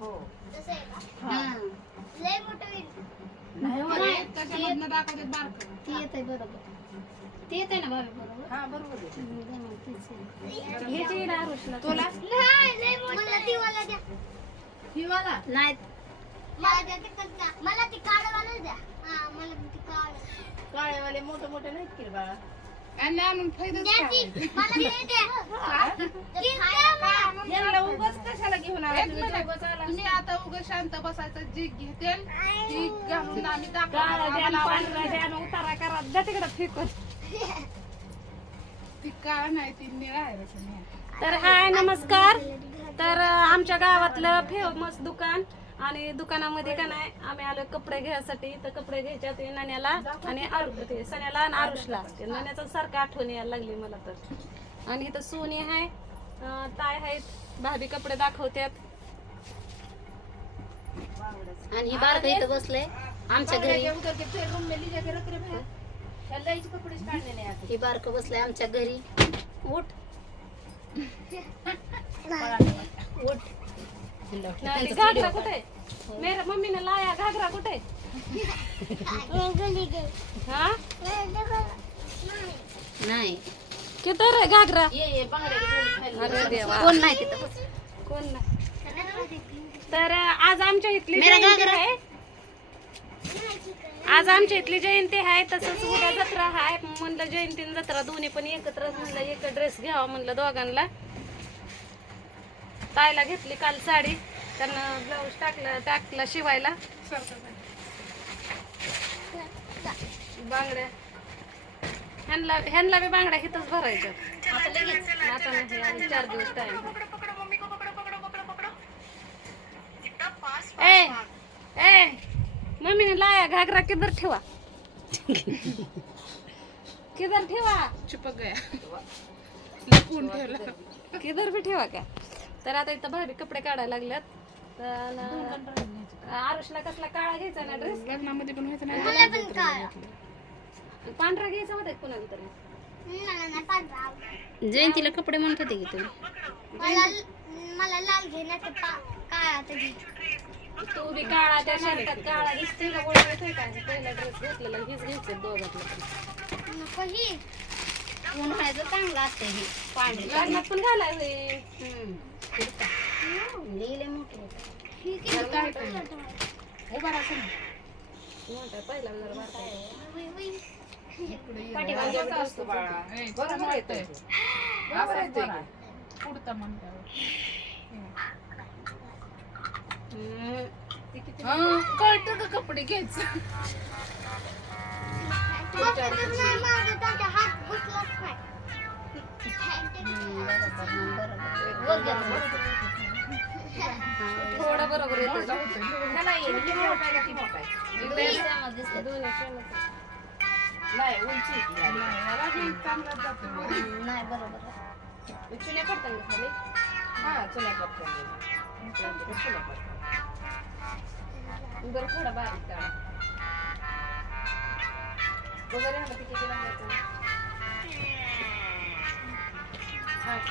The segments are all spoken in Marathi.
हो नाही त्याच्यामधनं दाखवते बारक ती येते बरोबर ती येते ना भाभी बरोबर हा बरोबर आहे. घ्यायची ना आरुषला तुला हिवाला नाही काळेवाले मोठे मोठे नाहीत की रे बाळा. आणि आणून फायदाच यांना उगाच कशाला घेऊन आला तुम्ही? दोघंच आला. तुम्ही आता उगाच शांत बसायचं जी घेतेल ती घालून आम्ही काळा द्या दाखवतो पांढरा द्या आणि उतारा करा द्या तिकडे फेकून ती काळ नाही ती निळा आहे रे सोन्या. तर हाय नमस्कार. तर आमच्या गावातलं फेमस दुकान आणि दुकानामध्ये का नाही आम्ही आलो कपडे घ्यायसाठी. तर कपडे घ्यायच्या ते नाण्याला आणि ते सण्याला आणि आरुषला. ते नाण्याचं सारखं आठवण यायला लागली मला तर. आणि इथं सोनी आहे ताय आहेत भाभी कपडे दाखवतात. आणि ही बारकं इथं बसलंय आमच्या घरी. उधर के फिर रूम में लीजिए के रख रे भैया. चल इस कपड़े काढले नाही आता. ही बारकं बसलंय आमच्या घरी. उठ उठ. नाही, घागरा कुठे मेरा मम्मी ने लाया घागरा कुठे हाँ नाही किधर आहे घागरा ये बांगड्या घेऊन खायला. अरे देवा कोण नाही तिथं बस. कोण नाही. तर आज आमच्या इथली जयंती आहे. आज आमच्या इथली जयंती आहे. तसंच उद्या जत्रा आहे. म्हणलं जयंती आणि जत्रा दोन्ही पण एकत्रच. म्हणलं एक ड्रेस घ्यावा म्हणलं दोघांना. ताईला घेतली काल साडी. त्यांना ब्लाऊज टाकला शिवायला. बांगड्या ह्यांना बी बांगड्या हिथंच भरायच्या आता नाही. अजून 4 दिवस टाइम. ए ए मम्मीने लाया घागरा किधर ठेवा किधर ठेवा चिपक गया लपून ठेवला. किधर भी ठेवा का. तर आता इथं भाभी कपडे काढायला लागल्यात. तर आरुषला कसला काळा घ्यायचा ना ड्रेस. लग्नामध्ये पण व्हायचं नाही. पांढरा घ्यायचा होता कोणाला तरी. जयंतीला कपडे म्हणत होते की तुम्ही. मला लाल घेण्याचं काळा तू बी काळा त्या शर्टात काळा दिसते का बोलायचं का. पहिला ड्रेस घेतलेला हीच घ्यायचे दोघातलं. नको ही उन्हाळ्याचं चांगलं असतं हे पांढरे. लग्नात पण घालायचं. लिहिले मोठे उभा राहायचं ना. मोठा पहिला जरा बारका आहे. पाठीमागे असतो बाळा. बरं माहिती आहे. पुढता म्हणल्यावर कळतं का कपडे घ्यायचं. माझा हात घुसलाच नाही. थोडं बरोबर येतं. ह्याला ये. ही मोठा आहे का ती मोठा आहे? नाही उंची आहे ती याला. याला बी चांगलाच जातो. नाही बरोबर. चुन्या पडतात ना खाली. हा चला करतो. चला करतो. बरं थोडा बारीक काढा. वगैरे ह्याला किती लागतं? 8.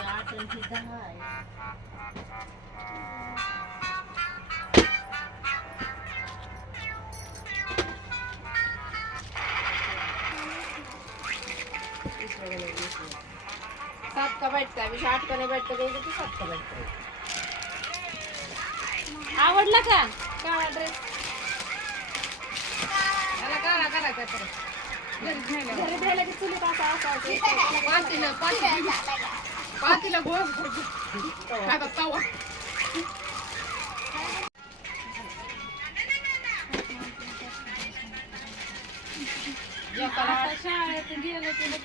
8 आणि 10 आहे. सात का बैठता है? 8 का नहीं बैठता गई तो 7 का बैठता है. आवडला का काळा ड्रेस. याला काळा करायचा परत. घरी न्यायला. घरी द्यायला की चुलीत असा पातीला गोळ आता तवा. आता शाळेत गेलो तिला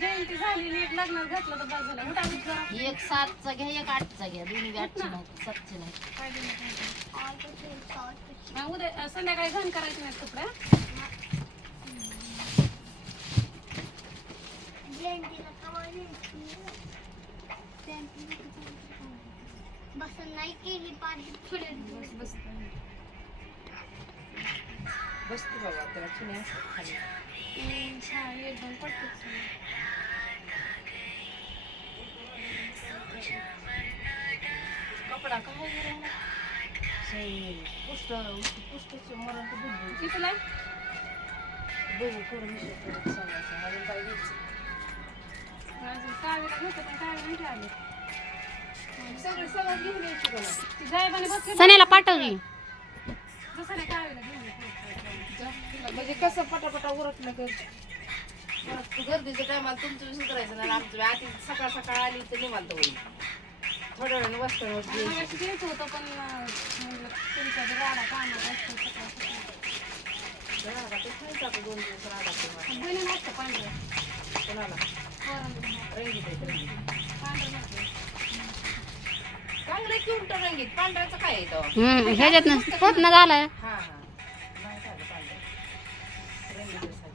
जयंती झाली नीट लग्नात घातलं तर बाजूला उठा उठा. एक 7चा घ्या एक 8चा घ्या. दोन्ही 8चे नाही 7चे नाही. उद्या संध्याकाळी घाण करायचे नाहीत कपडे. बस नाही केली पाणी पुढे बसते बाबा त्याला चुन्या असतात खाली. एकदम पटकन पुष्टीचे मरण तर दूध कितीला बघू करून हिशोब करत सांगायचं अजून काय घ्यायचं अजून कावीला घेतो पण कावी नाही आले सगळं घेऊन यायची का नाही? ती जायबाने बसले सण्याला पाठवली जसं नाही कावीला घेऊन येतो. म्हणजे कसं पटापटा उरकलं की परत गर्दीच्या टायमाला तुमचं सुधारायचं ना आमचं आधी सकाळ सकाळ आली तर निवांत होईल थोड्या वेळाने वस्तावर मगाशी तेच होतं पण म्हणलं तुमचा बी राडा कामात असतो सकाळ सकाळ. दोन दिवस राहतात बहिणी नसतं पांढरं कोणाला पोरांना रंगीत आहे पांढरं नसतं. चांगलं की उलट रंगीत पांढऱ्याचं काय येतं ह्याच्यातनं त्यातनं घालाय हा हा नाही झालं पांढरं रंगीतच आहे.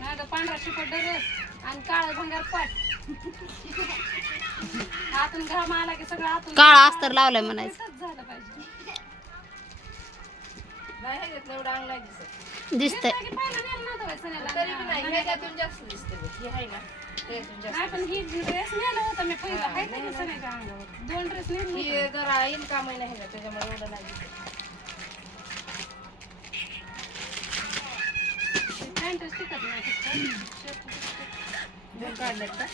नाही तर पांढरा शिपट डरस आणि काळं भंगार पाट आतून घाम आला की सगळं आतून काळा अस्तर लावलाय म्हणायचं तसंच झालं पाहिजे. नाही ह्याच्यातलं एवढं अंग नाही दिसत दिसतंय की पहिलं नेलं नव्हतं बाई सण्याला. तरी बी नाही ह्याच्यातून जास्त दिसते बघ. ही आहे ना त्याच्यातून जास्त नाही पण ही ड्रेस नेला होता मी पहिला आहे का सण्याच्या अंगावर 2 ड्रेस नेले ही जरा इनकाम आहे नाही त्याच्यामुळे एवढं नाही दिसत पॅन्टच टिकत नाही फक्त. दोन काढलेत का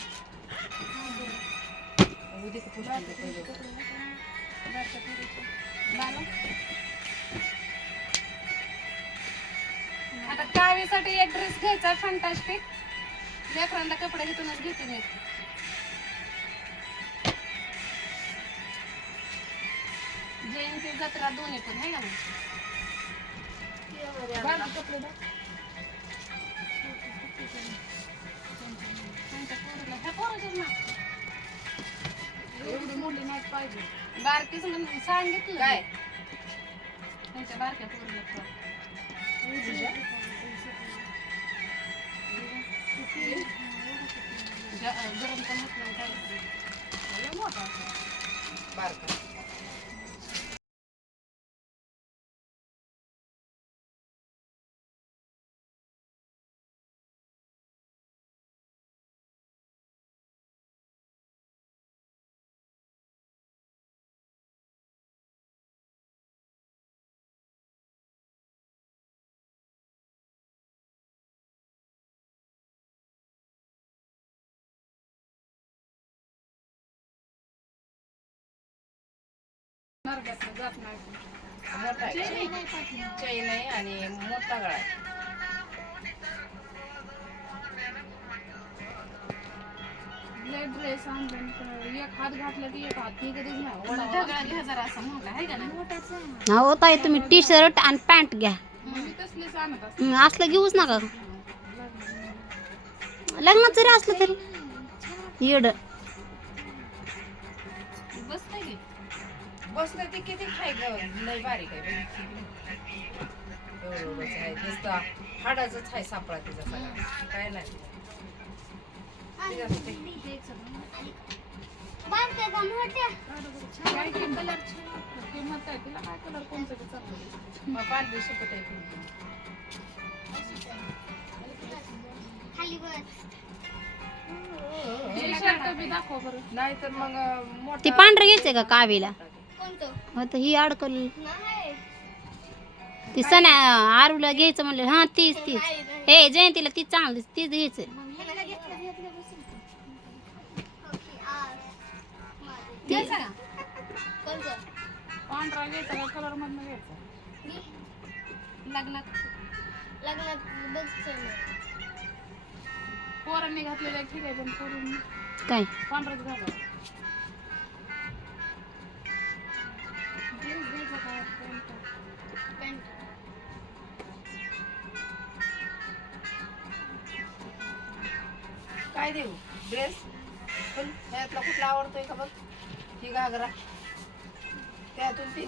उद्या का पुष्टी पहिले बारक्या पोरीचं. बाला. आता कावीसाठी एक ड्रेस घ्यायचा फंटास्टिक लेकरांना कपडे घेतूनच घेते मी. जयंती जत्रा दोन्ही पण आहे का नाही कपडे त्यांच्या पोरीला ह्या पोराच्याच ना एवढी मोठी नाही पाहिजे बारकीच म्हणून सांगितलं काय त्यांच्या बारक्या पोरीला पण. गरम पण होत नाही काय बारका जात नाही. मोठा आहे चैन आहे आणि मोठा गळा आहे ड्रेस आणला एक हात घातला की एक हात ती कधीच नाही ढगळा घ्या जरा असं म्हटलं आहे का नाही हो ताई तुम्ही टी शर्ट आणि पॅन्ट घ्या मी तसलेच आणत असते असलं घेऊच नका लग्नात जरी असलं तरी येड बसतंय की बसलं ती किती खाय ग लय बारीक आहे एवढंच आहे नुसतं हाडाचंच आहे सापळा तिचा सगळा काय नाही बारक्या का मोठ्या काय की कलर किंमत आहे तिला काय कलर कोणतं ते चांगलं मग पांढरी शिकत आहे खाली बस टी शर्ट बी दाखव बरं नाही तर मग ती मोठा पांढरं घ्यायचंय का कावीला कोणतं आता ही अडकल नाही ती सण्या आरूला घ्यायचं म्हणलं हा तीच तीच हे जयंतीला तीच चांगली दिसते, तीच घ्यायचंय ह्याला घेतलं घेतलं बसून ओके आज घ्यायचं का कोणतं पांढरा घ्यायचा का कलर मधनं घ्यायचा लग्नात लग्नात बघतो पोरांनी घातलेलं ठीक आहे पण पोरींनी काय पांढराच घालावं ड्रेस घ्यायचा का पॅन्ट काय देऊ ड्रेस पण ह्यातला कुठला आवडतोय का बघ ही घागरा त्यातून ती